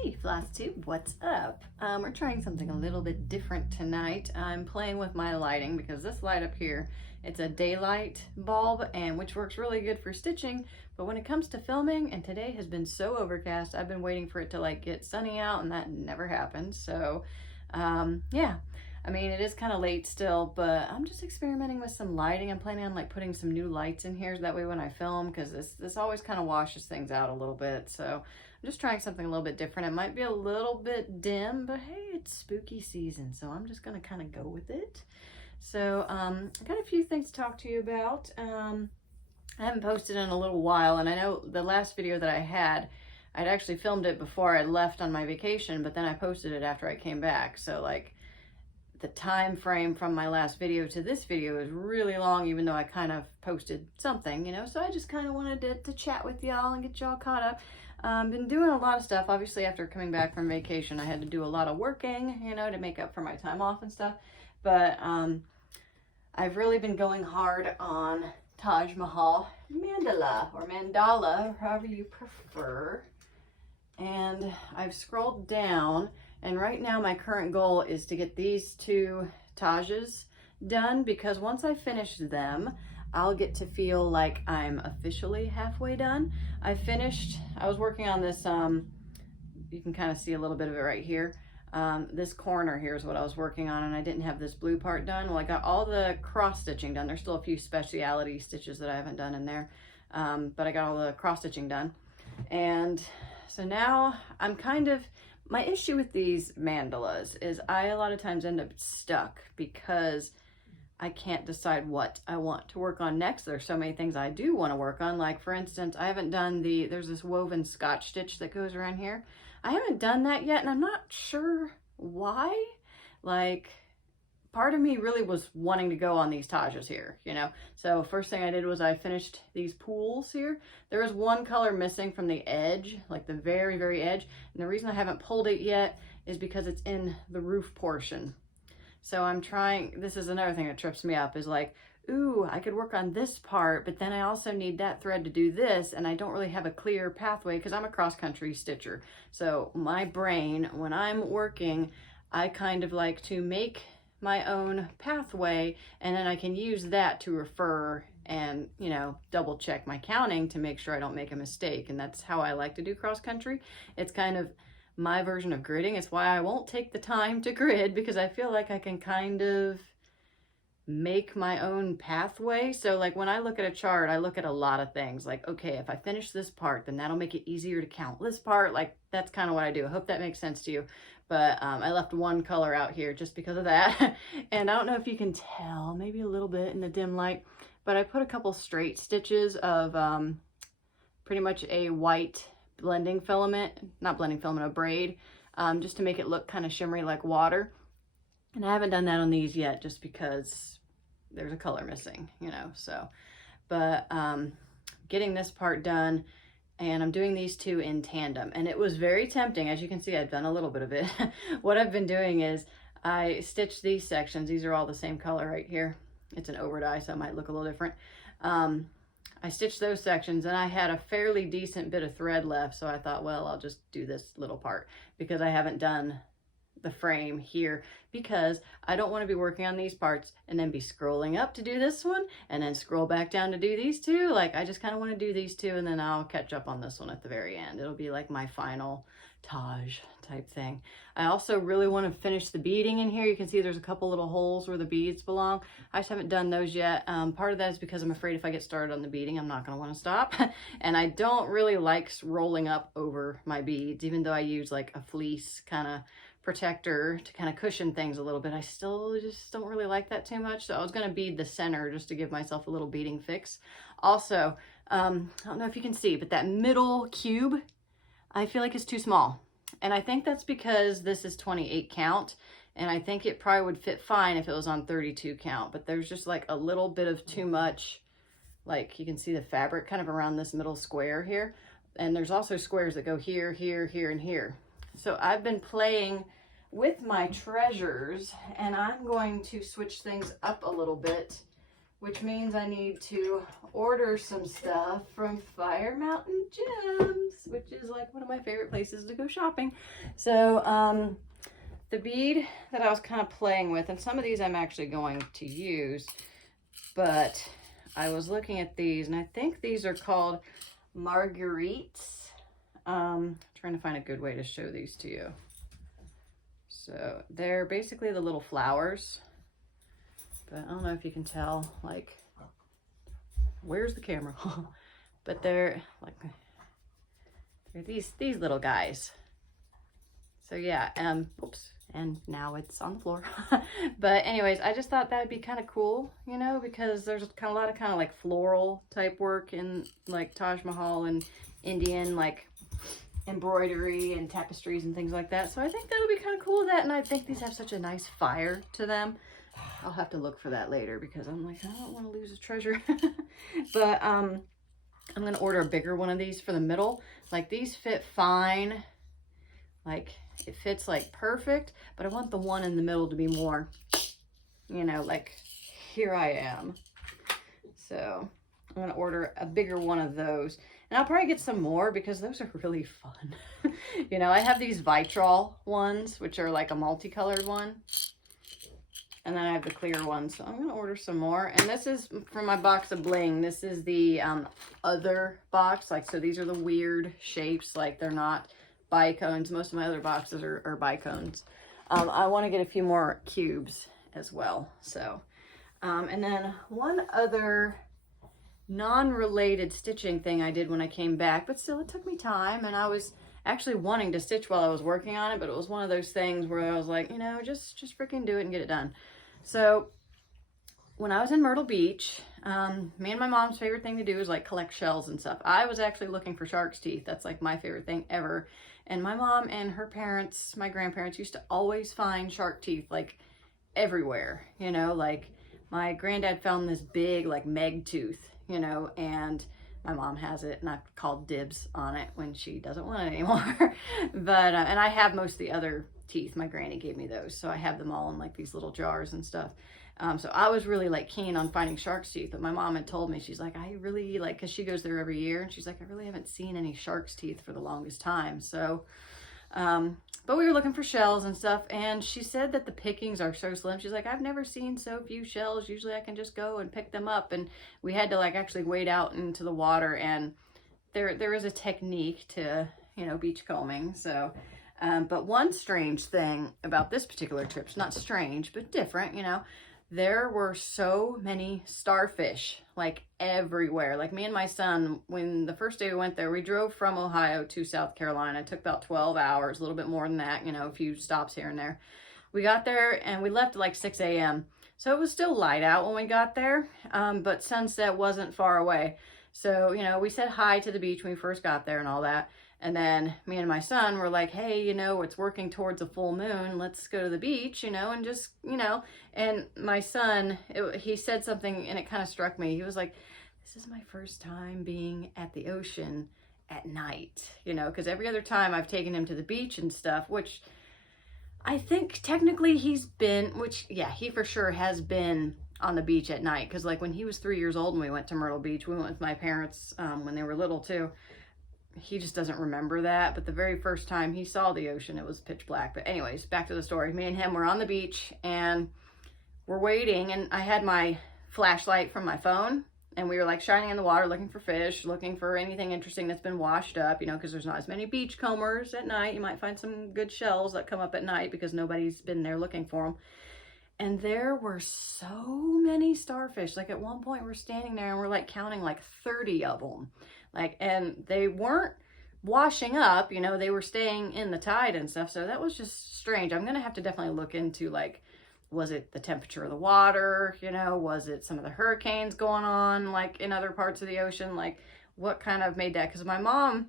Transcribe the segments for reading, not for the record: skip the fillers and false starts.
Hey Flosstube, what's up? We're trying something a little bit different tonight. I'm playing with my lighting because this light up here, it's a daylight bulb and which works really good for stitching, but when it comes to filming, and today has been so overcast, I've been waiting for it to like get sunny out and that never happens. So yeah, I mean it is kind of late still, but I'm just experimenting with some lighting. I'm planning on like putting some new lights in here so that way when I film, because this always kind of washes things out a little bit. So I'm just trying something a little bit different. It might be a little bit dim, but hey, it's spooky season, so I'm just gonna kind of go with it. So I got a few things to talk to you about. I haven't posted in a little while, and I know the last video that I had, I'd actually filmed it before I left on my vacation, but then I posted it after I came back. So like the time frame from my last video to this video is really long, even though I kind of posted something, you know, so I just kind of wanted to chat with y'all and get y'all caught up. Been doing a lot of stuff. Obviously, after coming back from vacation, I had to do a lot of working, you know, to make up for my time off and stuff. But I've really been going hard on Taj Mahal mandala or mandala, however you prefer. And I've scrolled down, and right now my current goal is to get these two Tajes done, because once I finish them, I'll get to feel like I'm officially halfway done. I was working on this, you can kind of see a little bit of it right here. This corner here is what I was working on, and I didn't have this blue part done. Well, I got all the cross stitching done. There's still a few specialty stitches that I haven't done in there, but I got all the cross stitching done. And so now I'm my issue with these mandalas is I a lot of times end up stuck because I can't decide what I want to work on next. There's so many things I do want to work on. Like for instance, I haven't done there's this woven Scotch stitch that goes around here. I haven't done that yet, and I'm not sure why. Like, part of me really was wanting to go on these Tajes here, you know? So first thing I did was I finished these pools here. There was one color missing from the edge, like the very, very edge. And the reason I haven't pulled it yet is because it's in the roof portion. So I'm trying, this is another thing that trips me up, is like, ooh, I could work on this part, but then I also need that thread to do this, and I don't really have a clear pathway because I'm a cross-country stitcher. So my brain, when I'm working, I kind of like to make my own pathway, and then I can use that to refer and, you know, double check my counting to make sure I don't make a mistake. And that's how I like to do cross-country. It's kind of my version of gridding. It's why I won't take the time to grid, because I feel like I can kind of make my own pathway. So like when I look at a chart, I look at a lot of things like, okay, if I finish this part, then that'll make it easier to count this part. Like that's kind of what I do. I hope that makes sense to you. But I left one color out here just because of that. And I don't know if you can tell, maybe a little bit in the dim light, but I put a couple straight stitches of pretty much a white blending filament, not blending filament, a braid, just to make it look kind of shimmery like water. And I haven't done that on these yet just because there's a color missing, you know, so. But getting this part done, and I'm doing these two in tandem. And it was very tempting. As you can see, I've done a little bit of it. What I've been doing is I stitched these sections. These are all the same color right here. It's an over dye, so it might look a little different. I stitched those sections, and I had a fairly decent bit of thread left, so I thought, well, I'll just do this little part because I haven't done the frame here, because I don't want to be working on these parts and then be scrolling up to do this one and then scroll back down to do these two. Like I just kind of want to do these two, and then I'll catch up on this one at the very end. It'll be like my final Taj type thing. I also really want to finish the beading in here. You can see there's a couple little holes where the beads belong. I just haven't done those yet. Part of that is because I'm afraid if I get started on the beading, I'm not going to want to stop. And I don't really like rolling up over my beads, even though I use like a fleece kind of protector to kind of cushion things a little bit. I still just don't really like that too much. So I was going to bead the center just to give myself a little beading fix. Also, I don't know if you can see, but that middle cube, I feel like it's too small. And I think that's because this is 28 count. And I think it probably would fit fine if it was on 32 count. But there's just like a little bit of too much, like you can see the fabric kind of around this middle square here. And there's also squares that go here, here, here, and here. So I've been playing with my treasures, and I'm going to switch things up a little bit which means I need to order some stuff from Fire Mountain Gems, which is like one of my favorite places to go shopping. So the bead that I was kind of playing with, and some of these I'm actually going to use, but I was looking at these, and I think these are called marguerites. Trying to find a good way to show these to you. So they're basically the little flowers, but I don't know if you can tell, like, where's the camera? But they're these little guys. So yeah, oops, and now it's on the floor. But anyways, I just thought that would be kind of cool, you know, because there's kind of a lot of kind of like floral type work in like Taj Mahal and Indian like embroidery and tapestries and things like that. So I think that would be kind of cool with that, and I think these have such a nice fire to them. I'll have to look for that later because I'm like, I don't want to lose a treasure. But I'm gonna order a bigger one of these for the middle. Like these fit fine, like it fits like perfect, but I want the one in the middle to be more, you know, like here I am. So I'm gonna order a bigger one of those. And I'll probably get some more because those are really fun. You know, I have these Vitrol ones, which are like a multicolored one. And then I have the clear one. So I'm going to order some more. And this is from my box of bling. This is the other box. Like, so these are the weird shapes. Like, they're not bicones. Most of my other boxes are bicones. I want to get a few more cubes as well. So, and then one other non-related stitching thing I did when I came back, but still it took me time, and I was actually wanting to stitch while I was working on it, but it was one of those things where I was like, you know, just freaking do it and get it done. So when I was in Myrtle Beach, me and my mom's favorite thing to do is like collect shells and stuff. I was actually looking for shark's teeth. That's like my favorite thing ever. And my mom and her parents, my grandparents, used to always find shark teeth like everywhere, you know, like my granddad found this big like meg tooth, you know, and my mom has it, and I've called dibs on it when she doesn't want it anymore. But, and I have most of the other teeth. My granny gave me those, so I have them all in like these little jars and stuff. So I was really like keen on finding shark's teeth, but my mom had told me, she's like, I really like, cause she goes there every year, and she's like, I really haven't seen any shark's teeth for the longest time. So, but we were looking for shells and stuff, and she said that the pickings are so slim. She's like, I've never seen so few shells. Usually I can just go and pick them up. And we had to like actually wade out into the water, and there is a technique to, you know, beach combing. So, but one strange thing about this particular trip, it's not strange, but different, you know, there were so many starfish, like everywhere. Like me and my son, when the first day we went there, we drove from Ohio to South Carolina. It took about 12 hours, a little bit more than that, you know, a few stops here and there. We got there and we left at like 6 a.m. So it was still light out when we got there, but sunset wasn't far away. So, you know, we said hi to the beach when we first got there and all that. And then me and my son were like, hey, you know, it's working towards a full moon. Let's go to the beach, you know, and just, you know. And my son, he said something, and it kind of struck me. He was like, this is my first time being at the ocean at night, you know, because every other time I've taken him to the beach and stuff, which I think technically he's been, which, yeah, he for sure has been on the beach at night. Because like when he was 3 years old and we went to Myrtle Beach, we went with my parents when they were little too. He just doesn't remember that, but the very first time he saw the ocean, it was pitch black. But anyways, back to the story. Me and him were on the beach, and we're waiting, and I had my flashlight from my phone, and we were like shining in the water, looking for fish, looking for anything interesting that's been washed up, you know, because there's not as many beach combers at night. You might find some good shells that come up at night because nobody's been there looking for them. And there were so many starfish. Like at one point we're standing there and we're like counting like 30 of them. Like, and they weren't washing up, you know, they were staying in the tide and stuff. So that was just strange. I'm going to have to definitely look into like, was it the temperature of the water? You know, was it some of the hurricanes going on like in other parts of the ocean? Like what kind of made that? Because my mom,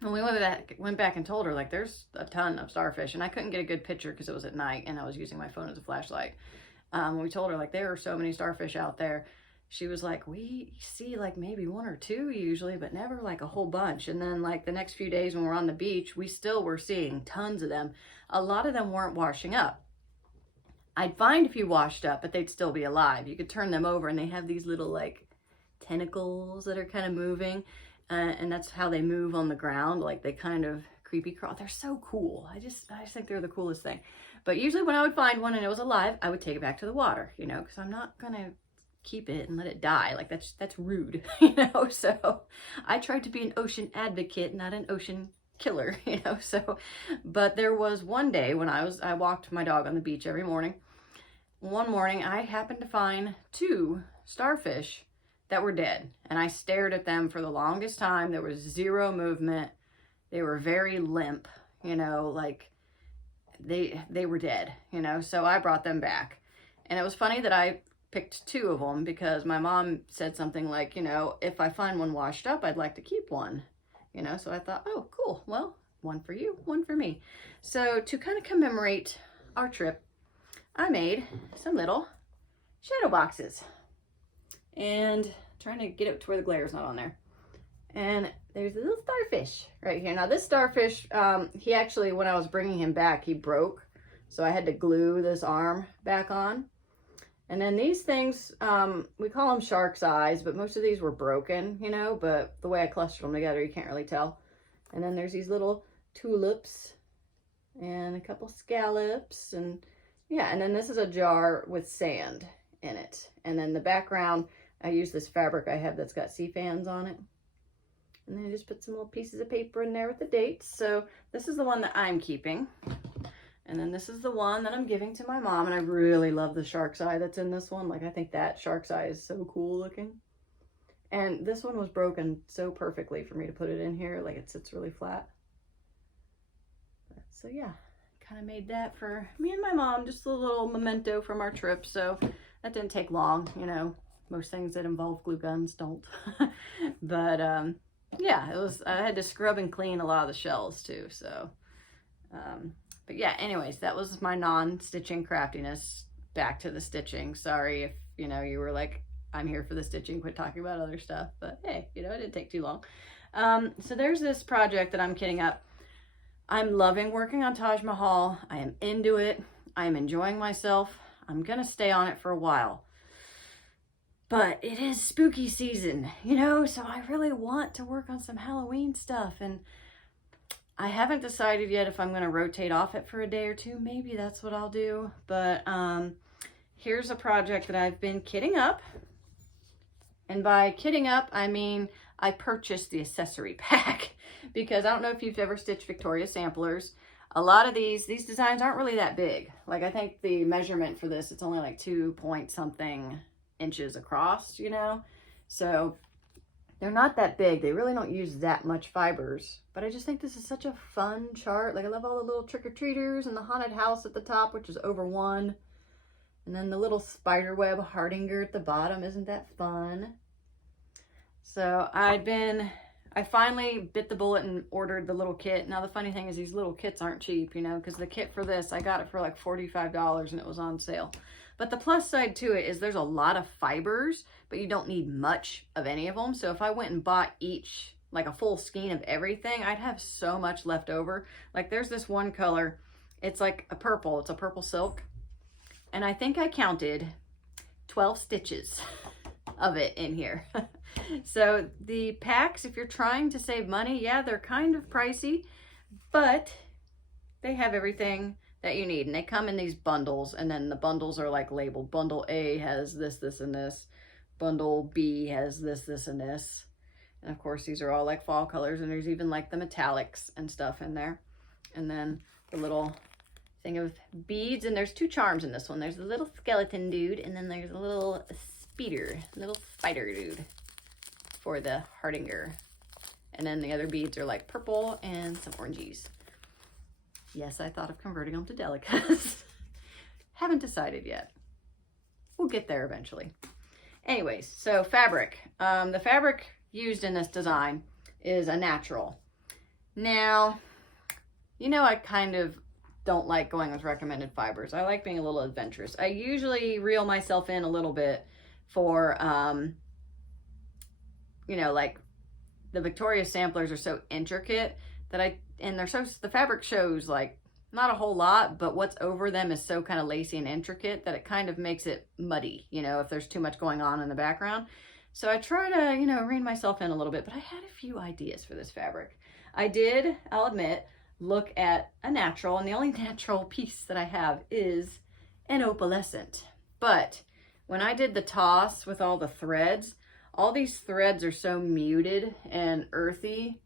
when we went back and told her, like, there's a ton of starfish, and I couldn't get a good picture because it was at night and I was using my phone as a flashlight. When we told her, like, there are so many starfish out there, she was like, we see like maybe one or two usually, but never like a whole bunch. And then like the next few days when we're on the beach, we still were seeing tons of them. A lot of them weren't washing up. I'd find a few washed up, but they'd still be alive. You could turn them over and they have these little like tentacles that are kind of moving. And that's how they move on the ground. Like they kind of creepy crawl. They're so cool. I just think they're the coolest thing. But usually when I would find one and it was alive, I would take it back to the water, you know, because I'm not going to keep it and let it die. Like that's rude, you know? So I tried to be an ocean advocate, not an ocean killer, you know? So, but there was one day when I walked my dog on the beach every morning. One morning I happened to find 2 starfish that were dead. And I stared at them for the longest time. There was zero movement. They were very limp, you know, like they were dead, you know? So I brought them back. And it was funny that I picked 2 of them because my mom said something like, you know, if I find one washed up, I'd like to keep one, you know? So I thought, oh, cool. Well, one for you, one for me. So to kind of commemorate our trip, I made some little shadow boxes and trying to get it to where the glare is not on there. And there's a little starfish right here. Now this starfish, he actually, when I was bringing him back, he broke. So I had to glue this arm back on. And then these things, we call them shark's eyes, but most of these were broken, you know, but the way I clustered them together, you can't really tell. And then there's these little tulips and a couple scallops and yeah, and then this is a jar with sand in it. And then the background, I use this fabric I have that's got sea fans on it. And then I just put some little pieces of paper in there with the dates. So this is the one that I'm keeping. And then this is the one that I'm giving to my mom. And I really love the shark's eye that's in this one. Like, I think that shark's eye is so cool looking. And this one was broken so perfectly for me to put it in here. Like, it sits really flat. So yeah, kind of made that for me and my mom. Just a little memento from our trip. So that didn't take long, you know. Most things that involve glue guns don't. But yeah, it was, I had to scrub and clean a lot of the shells too. So but yeah, anyways, that was my non-stitching craftiness. Back to the stitching. Sorry if, you know, you were like, I'm here for the stitching, quit talking about other stuff. But hey, you know, it didn't take too long. So there's this project that I'm kitting up. I'm loving working on Taj Mahal. I am into it. I am enjoying myself. I'm going to stay on it for a while. But it is spooky season, you know, so I really want to work on some Halloween stuff. And I haven't decided yet if I'm going to rotate off it for a day or two. Maybe that's what I'll do. But here's a project that I've been kitting up. And by kitting up, I mean I purchased the accessory pack. Because I don't know if you've ever stitched Victoria samplers. A lot of these designs aren't really that big. Like, I think the measurement for this, it's only like 2 point something inches across, you know? So they're not that big. They really don't use that much fibers. But I just think this is such a fun chart. Like, I love all the little trick-or-treaters and the haunted house at the top, which is over 1. And then the little spiderweb hardinger at the bottom. Isn't that fun? So I finally bit the bullet and ordered the little kit. Now, the funny thing is these little kits aren't cheap, you know, because the kit for this, I got it for like $45 and it was on sale. But the plus side to it is there's a lot of fibers, but you don't need much of any of them. So if I went and bought each, like a full skein of everything, I'd have so much left over. Like, there's this one color. It's like a purple. It's a purple silk. And I think I counted 12 stitches of it in here. So the packs, if you're trying to save money, yeah, they're kind of pricey, but they have everything that you need. And they come in these bundles, and then the bundles are like labeled. Bundle A has this, this, and this. Bundle B has this, this, and this. And of course, these are all like fall colors, and there's even like the metallics and stuff in there. And then the little thing of beads, and there's 2 charms in this one. There's a little skeleton dude, and then there's a little spider dude for the hardinger. And then the other beads are like purple and some oranges. Yes, I thought of converting them to delicas. Haven't decided yet. We'll get there eventually. Anyways, so fabric. The fabric used in this design is a natural. Now, you know, I kind of don't like going with recommended fibers. I like being a little adventurous. I usually reel myself in a little bit for, you know, like the Victoria samplers are so intricate that the fabric shows like not a whole lot, but what's over them is so kind of lacy and intricate that it kind of makes it muddy, you know, if there's too much going on in the background. So I try to, you know, rein myself in a little bit, but I had a few ideas for this fabric. I did, I'll admit, look at a natural, and the only natural piece that I have is an opalescent. But when I did the toss with all the threads, all these threads are so muted and earthy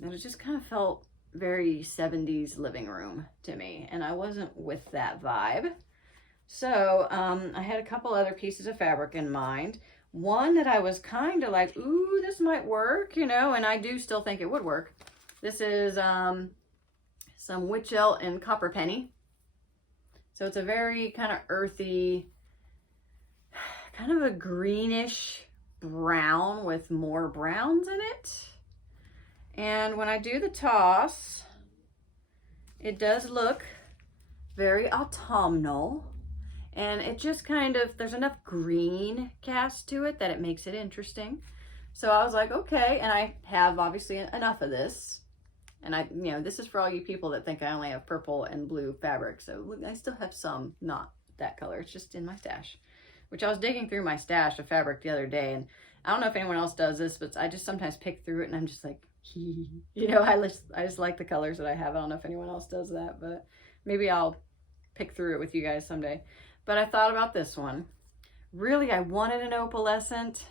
that it just kind of felt very 70s living room to me, and I wasn't with that vibe. So I had a couple other pieces of fabric in mind. One that I was kind of like, ooh, this might work, you know, and I do still think it would work. This is some witch elm and copper penny. So it's a very kind of earthy, kind of a greenish brown with more browns in it. And when I do the toss, it does look very autumnal. And it just kind of, there's enough green cast to it that it makes it interesting. So I was like, okay, and I have obviously enough of this. And I, you know, this is for all you people that think I only have purple and blue fabric. So I still have some, not that color. It's just in my stash, which I was digging through my stash of fabric the other day. And I don't know if anyone else does this, but I just sometimes pick through it and I'm just like, you know, I just like the colors that I have. I don't know if anyone else does that, but maybe I'll pick through it with you guys someday. But I thought about this one. Really, I wanted an opalescent,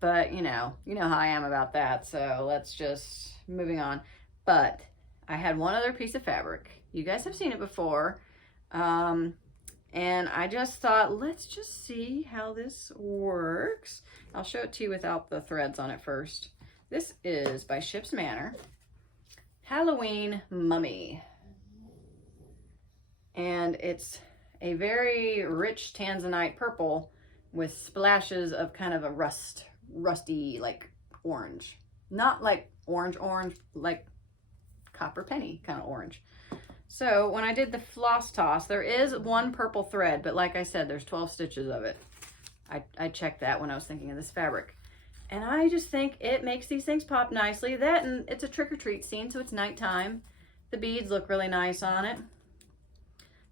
but you know how I am about that. So let's just moving on. But I had one other piece of fabric. You guys have seen it before. And I just thought, let's just see how this works. I'll show it to you without the threads on it first. This is by Ship's Manor, Halloween Mummy. And it's a very rich tanzanite purple with splashes of kind of a rusty like orange. Not like orange, like copper penny kind of orange. So when I did the floss toss, there is one purple thread, but like I said, there's 12 stitches of it. I checked that when I was thinking of this fabric. And I just think it makes these things pop nicely. That, and it's a trick-or-treat scene, so it's nighttime. The beads look really nice on it.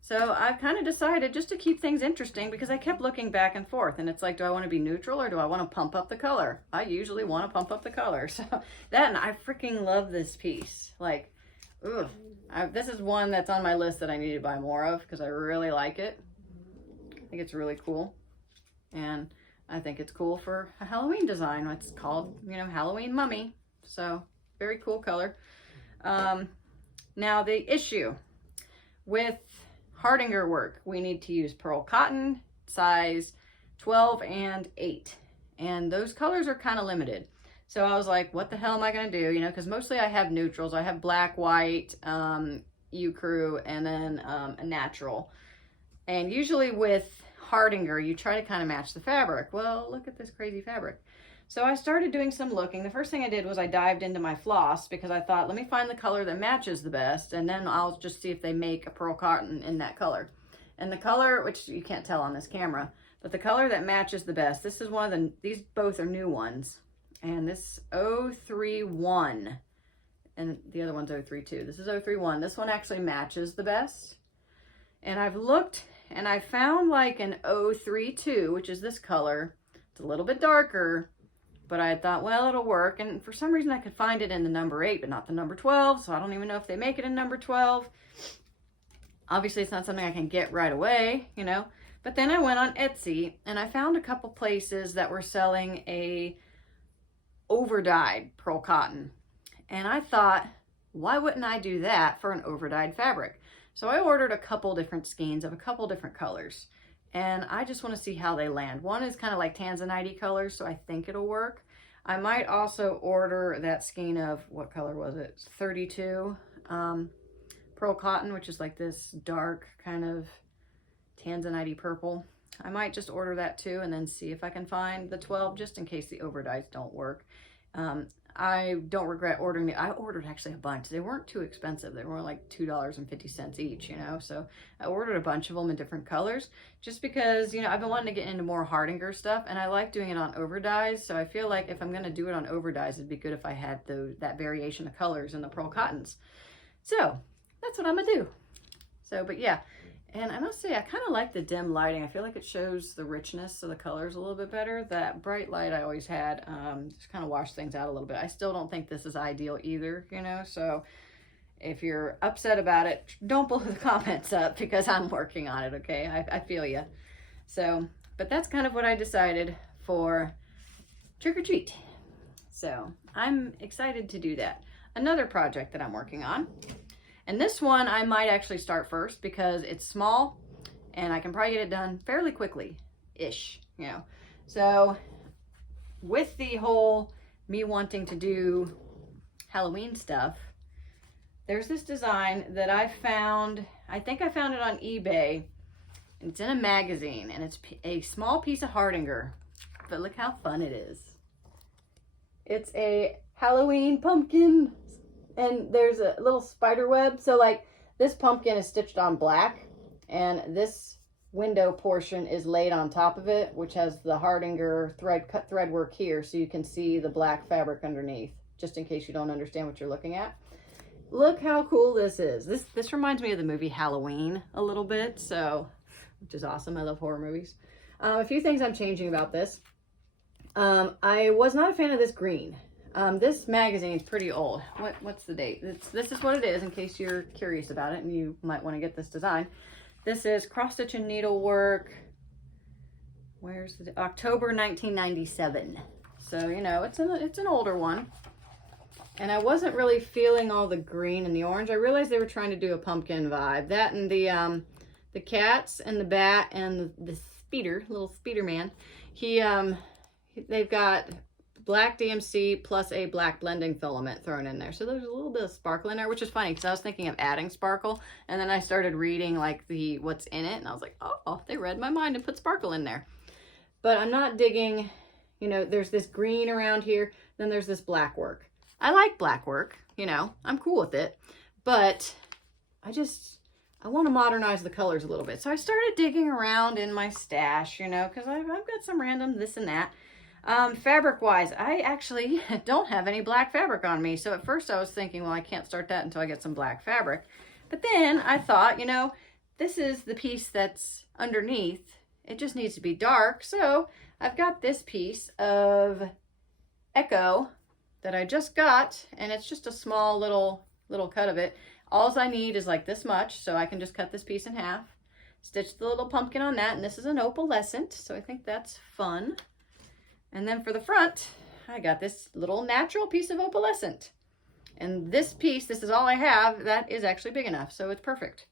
So I've kind of decided just to keep things interesting, because I kept looking back and forth, and it's like, do I want to be neutral or do I want to pump up the color? I usually want to pump up the color. So that, and I freaking love this piece. Like, ugh. This is one that's on my list that I need to buy more of because I really like it. I think it's really cool. And I think it's cool for a Halloween design. It's called, you know, Halloween Mummy. So very cool color. Now the issue with Hardinger work, we need to use pearl cotton, size 12 and 8. And those colors are kind of limited. So I was like, what the hell am I going to do? You know, because mostly I have neutrals. I have black, white, ecru, and then a natural. And usually with Hardinger, you try to kind of match the fabric. Well, look at this crazy fabric. So I started doing some looking. The first thing I did was I dived into my floss because I thought, let me find the color that matches the best, and then I'll just see if they make a pearl cotton in that color. And the color, which you can't tell on this camera, but the color that matches the best, this is one of the, these both are new ones. And this 031, and the other one's 032. This is 031. This one actually matches the best. And I've looked and I found like an 032, which is this color. It's a little bit darker, but I thought, well, it'll work. And for some reason I could find it in the number 8, but not the number 12. So I don't even know if they make it in number 12. Obviously it's not something I can get right away, you know. But then I went on Etsy and I found a couple places that were selling a over-dyed pearl cotton, and I thought, why wouldn't I do that for an over-dyed fabric? So I ordered a couple different skeins of a couple different colors, and I just want to see how they land. One is kind of like tanzanite colors, so I think it'll work. I might also order that skein of, what color was it, 32 pearl cotton, which is like this dark kind of tanzanite purple. I might just order that too and then see if I can find the 12 just in case the overdyes don't work. I don't regret ordering I ordered actually a bunch. They weren't too expensive. They were like $2.50 each, you know. So I ordered a bunch of them in different colors just because, you know, I've been wanting to get into more Hardinger stuff and I like doing it on overdyes. So I feel like if I'm going to do it on overdyes, it'd be good if I had that variation of colors in the pearl cottons. So that's what I'm gonna do. So, but yeah, and I must say, I kind of like the dim lighting. I feel like it shows the richness of the colors a little bit better. That bright light I always had just kind of washed things out a little bit. I still don't think this is ideal either, you know, so if you're upset about it, don't blow the comments up because I'm working on it, okay? I feel you. So, but that's kind of what I decided for trick or treat. So I'm excited to do that. Another project that I'm working on, and this one I might actually start first because it's small and I can probably get it done fairly quickly-ish, you know. So with the whole me wanting to do Halloween stuff, there's this design that I found, I think I found it on eBay. It's in a magazine and it's a small piece of hardinger, but look how fun it is. It's a Halloween pumpkin and there's a little spider web. So like this pumpkin is stitched on black and this window portion is laid on top of it, which has the hardinger cut thread work here. So you can see the black fabric underneath, just in case you don't understand what you're looking at. Look how cool this is. This reminds me of the movie Halloween a little bit, so, which is awesome. I love horror movies. A few things I'm changing about this. I was not a fan of this green. This magazine is pretty old. What's the date? This is what it is in case you're curious about it and you might want to get this design. This is cross stitch and needlework. Where's the October 1997. So, you know, it's an older one. And I wasn't really feeling all the green and the orange. I realized they were trying to do a pumpkin vibe. That and the cats and the bat and the little speeder man. They've got black DMC plus a black blending filament thrown in there. So there's a little bit of sparkle in there, which is funny because I was thinking of adding sparkle. And then I started reading like what's in it. And I was like, oh, they read my mind and put sparkle in there. But I'm not digging, you know, there's this green around here. Then there's this black work. I like black work, you know, I'm cool with it, but I want to modernize the colors a little bit. So I started digging around in my stash, you know, because I've got some random this and that. Fabric wise, I actually don't have any black fabric on me. So at first I was thinking, well, I can't start that until I get some black fabric. But then I thought, you know, this is the piece that's underneath. It just needs to be dark. So I've got this piece of Echo that I just got, and it's just a small little cut of it. All I need is like this much, so I can just cut this piece in half, stitch the little pumpkin on that, and this is an opalescent, so I think that's fun. And then for the front, I got this little natural piece of opalescent. And this piece, this is all I have, that is actually big enough, so it's perfect.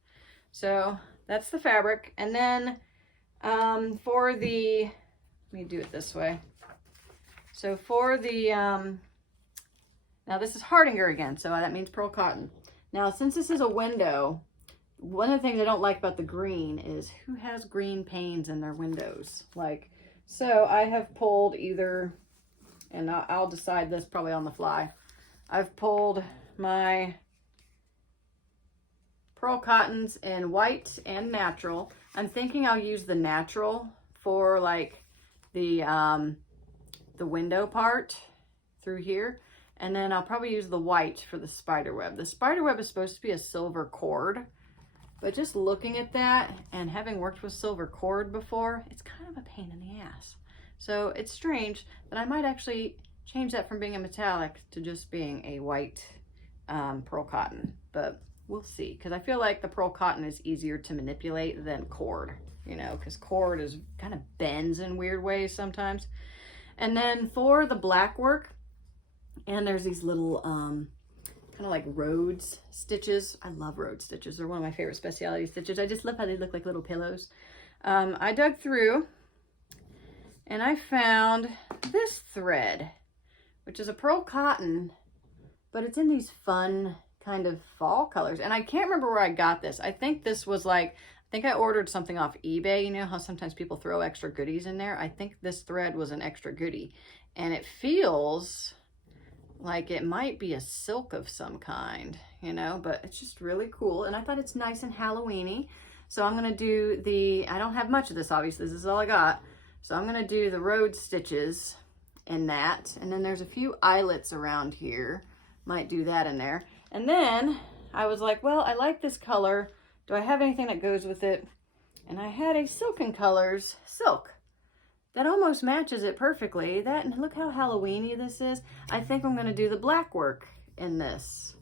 So that's the fabric. And then let me do it this way. So for the, now this is hardinger again, so that means pearl cotton. Now, since this is a window, one of the things I don't like about the green is who has green panes in their windows? Like, so I have pulled either, and I'll decide this probably on the fly. I've pulled my pearl cottons in white and natural. I'm thinking I'll use the natural for like the window part through here. And then I'll probably use the white for the spider web. The spider web is supposed to be a silver cord, but just looking at that and having worked with silver cord before, it's kind of a pain in the ass. So it's strange that I might actually change that from being a metallic to just being a white pearl cotton, but we'll see. Because I feel like the pearl cotton is easier to manipulate than cord, you know, because cord is kind of bends in weird ways sometimes. And then for the black work, and there's these little kind of like Rhodes stitches. I love Rhodes stitches. They're one of my favorite specialty stitches. I just love how they look like little pillows. I dug through and I found this thread, which is a pearl cotton, but it's in these fun kind of fall colors. And I can't remember where I got this. I think this was like, I think I ordered something off eBay. You know how sometimes people throw extra goodies in there? I think this thread was an extra goodie. And it feels like it might be a silk of some kind, you know, but it's just really cool. And I thought it's nice and Halloween-y. So I'm going to do I don't have much of this, obviously. This is all I got. So I'm going to do the Rhodes stitches in that. And then there's a few eyelets around here. Might do that in there. And then I was like, well, I like this color. Do I have anything that goes with it? And I had a Silken Colors silk that almost matches it perfectly. That, and look how Halloween-y this is. I think I'm gonna do the black work in this.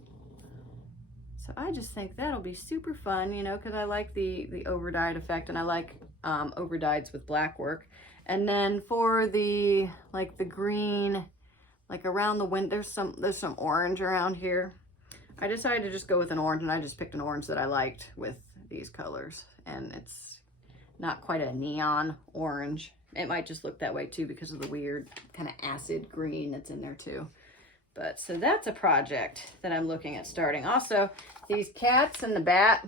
So I just think that'll be super fun, you know, because I like the over-dyed effect, and I like over-dyeds with black work. And then for the, like the green, like around the wind, there's some orange around here. I decided to just go with an orange, and I just picked an orange that I liked with these colors. And it's not quite a neon orange. It might just look that way too because of the weird kind of acid green that's in there too. But so that's a project that I'm looking at starting. Also, these cats and the bat,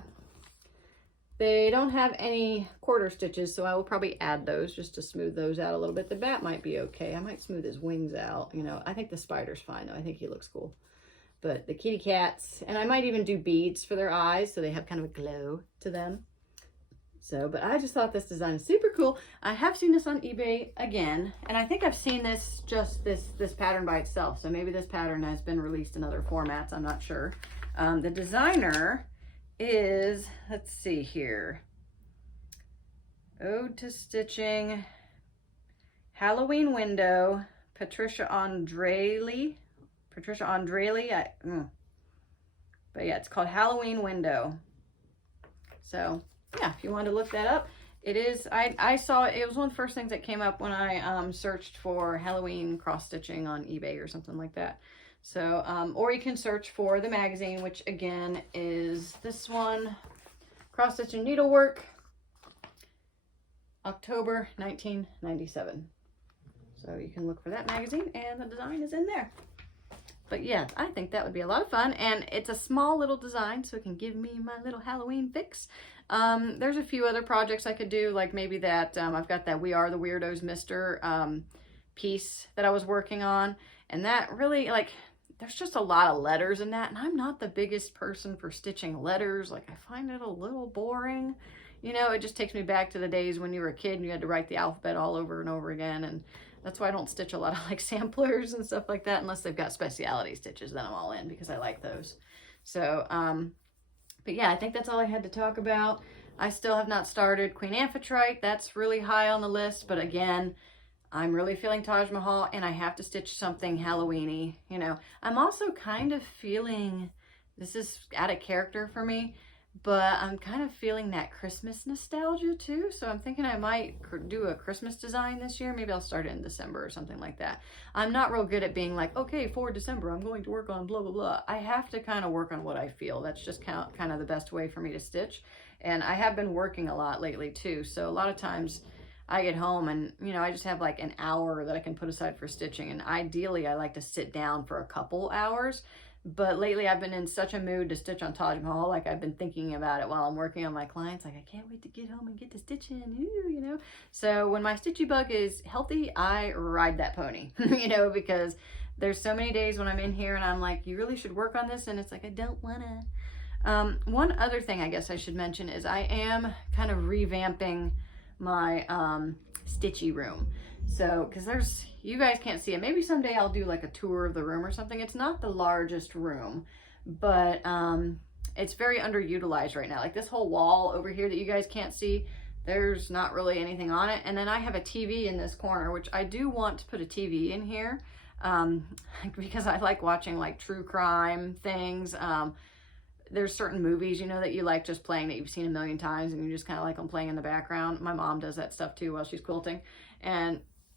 they don't have any quarter stitches, so I will probably add those just to smooth those out a little bit. The bat might be okay. I might smooth his wings out, you know. I think the spider's fine though. I think he looks cool. But the kitty cats, and I might even do beads for their eyes so they have kind of a glow to them. So, but I just thought this design is super cool. I have seen this on eBay again, and I think I've seen this, just this pattern by itself. So maybe this pattern has been released in other formats, I'm not sure. The designer is, let's see here, Ode to Stitching, Halloween Window, Patricia Andrelli. But yeah, it's called Halloween Window. So yeah, if you want to look that up, it is, I saw it was one of the first things that came up when I searched for Halloween cross stitching on eBay or something like that. So, or you can search for the magazine, which again is this one, Cross Stitching Needlework, October 1997. So you can look for that magazine, and the design is in there. But yeah, I think that would be a lot of fun, and it's a small little design, so it can give me my little Halloween fix. There's a few other projects I could do, like maybe that, I've got that We Are the Weirdos Mr. Piece that I was working on, and that really, like, there's just a lot of letters in that, and I'm not the biggest person for stitching letters. Like, I find it a little boring. You know, it just takes me back to the days when you were a kid and you had to write the alphabet all over and over again, and that's why I don't stitch a lot of like samplers and stuff like that unless they've got speciality stitches. Then I'm all in because I like those. So, but yeah, I think that's all I had to talk about. I still have not started Queen Amphitrite. That's really high on the list, but again, I'm really feeling Taj Mahal, and I have to stitch something Halloween-y, you know. I'm also kind of feeling, this is out of character for me, but I'm kind of feeling that Christmas nostalgia too. So I'm thinking I might do a Christmas design this year. Maybe I'll start it in December or something like that. I'm not real good at being like, okay, for December, I'm going to work on blah, blah, blah. I have to kind of work on what I feel. That's just kind of the best way for me to stitch. And I have been working a lot lately too. So a lot of times I get home and, you know, I just have like an hour that I can put aside for stitching. And ideally I like to sit down for a couple hours. But lately I've been in such a mood to stitch on Taj Mahal. Like, I've been thinking about it while I'm working on my clients. Like, I can't wait to get home and get to stitching, you know. So when my stitchy bug is healthy, I ride that pony, you know, because there's so many days when I'm in here and I'm like, you really should work on this. And it's like, I don't wanna. One other thing I guess I should mention is I am kind of revamping my stitchy room. So, because there's, you guys can't see it. Maybe someday I'll do like a tour of the room or something. It's not the largest room, but it's very underutilized right now. Like this whole wall over here that you guys can't see, there's not really anything on it. And then I have a TV in this corner, which I do want to put a TV in here because I like watching like true crime things. There's certain movies, you know, that you like just playing that you've seen a million times and you just kind of like them playing in the background. My mom does that stuff too while she's quilting.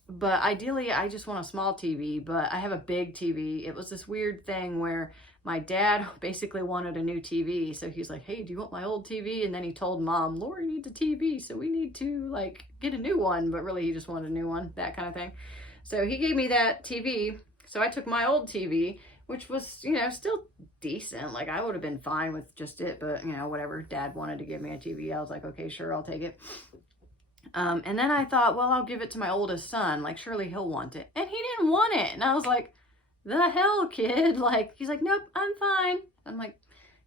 But ideally I just want a small TV, but I have a big TV. It was this weird thing where my dad basically wanted a new TV. So he's like, hey, do you want my old TV? And then he told Mom, Lori needs a TV, so we need to like get a new one. But really he just wanted a new one, that kind of thing. So he gave me that TV. So I took my old TV, which was, you know, still decent. Like I would have been fine with just it, but you know, whatever. Dad wanted to give me a TV. I was like, okay, sure, I'll take it. And then I thought, well, I'll give it to my oldest son. Like, surely he'll want it. And he didn't want it. And I was like, the hell, kid? Like, he's like, nope, I'm fine. I'm like,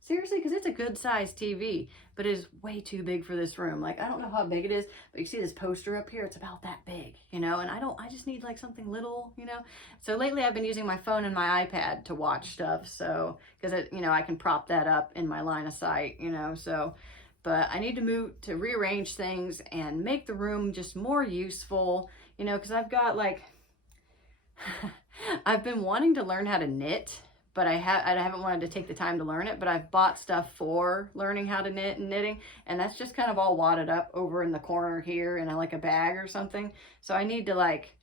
Seriously, because it's a good sized TV, but it is way too big for this room. Like, I don't know how big it is, but you see this poster up here, it's about that big, you know, and I just need like something little, you know. So lately I've been using my phone and my iPad to watch stuff, so, because you know, I can prop that up in my line of sight, you know, so, but I need to rearrange things and make the room just more useful, you know, because I've got like, I've been wanting to learn how to knit, but I haven't wanted to take the time to learn it, but I've bought stuff for learning how to knit and knitting, and that's just kind of all wadded up over in the corner here in like a bag or something. So I need to like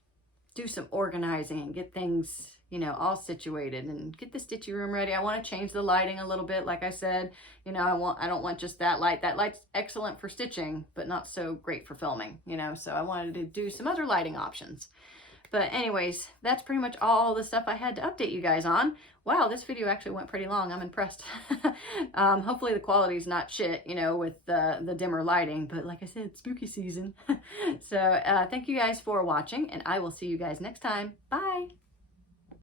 do some organizing and get things, you know, all situated and get the stitchy room ready. I want to change the lighting a little bit. Like I said, you know, I don't want just that light. That light's excellent for stitching, but not so great for filming, you know, so I wanted to do some other lighting options. But anyways, that's pretty much all the stuff I had to update you guys on. Wow, this video actually went pretty long. I'm impressed. Hopefully the quality's not shit, you know, with the dimmer lighting. But like I said, spooky season. So thank you guys for watching, and I will see you guys next time. Bye!